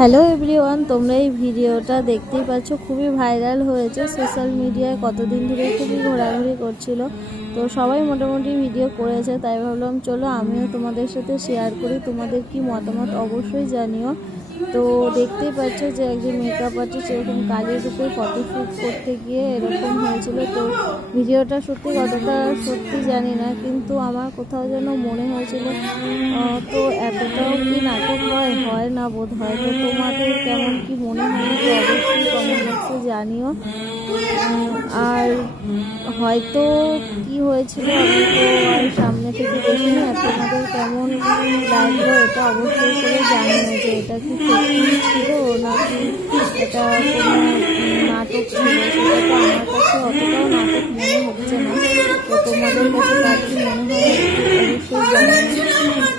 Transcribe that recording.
Hello everyone, তোমরা এই ভিডিওটা দেখতেই পাচ্ছ, খুবই ভাইরাল হয়েছে সোশ্যাল মিডিয়ায়। কতদিন ধরে খুবই ঘোরাঘুরি করছিল, তো সবাই মোটামুটি ভিডিও করেছে, তাই ভাবলাম চলো আমিও তোমাদের সাথে শেয়ার করি। তোমাদের কি মতামত অবশ্যই জানিও। তো দেখতেই পাচ্ছ যে একজন মেকআপ আর্টিস্ট এরকম কালির রূপে ফটোশ্যুট করতে গিয়ে এরকম হয়েছিল। তো ভিডিওটা সত্যি কতটা সত্যি জানি না, কিন্তু আমার কোথাও যেন মনে হয়েছিল তো এতটাও কি নাটক হয় না বোধ হয়। তো তোমাদের কেমন কি মনে হয় তো অবশ্যই কমেন্ট বক্সে জানিও। আর হয়তো কি হয়েছিল আমি তো আর সামনে থেকে দেখিনি, আর তোমাদের কেমন লাগলো এটা অবশ্যই করে জানিও যে এটা কি সত্যি ছিল নাকি এটা কোনো নাটক ছিল। সেটা তো আমার কাছে অতটাও নাটক মনে হচ্ছে না। তো তোমাদের কাছে কার কি মনে হয় অবশ্যই জানিও।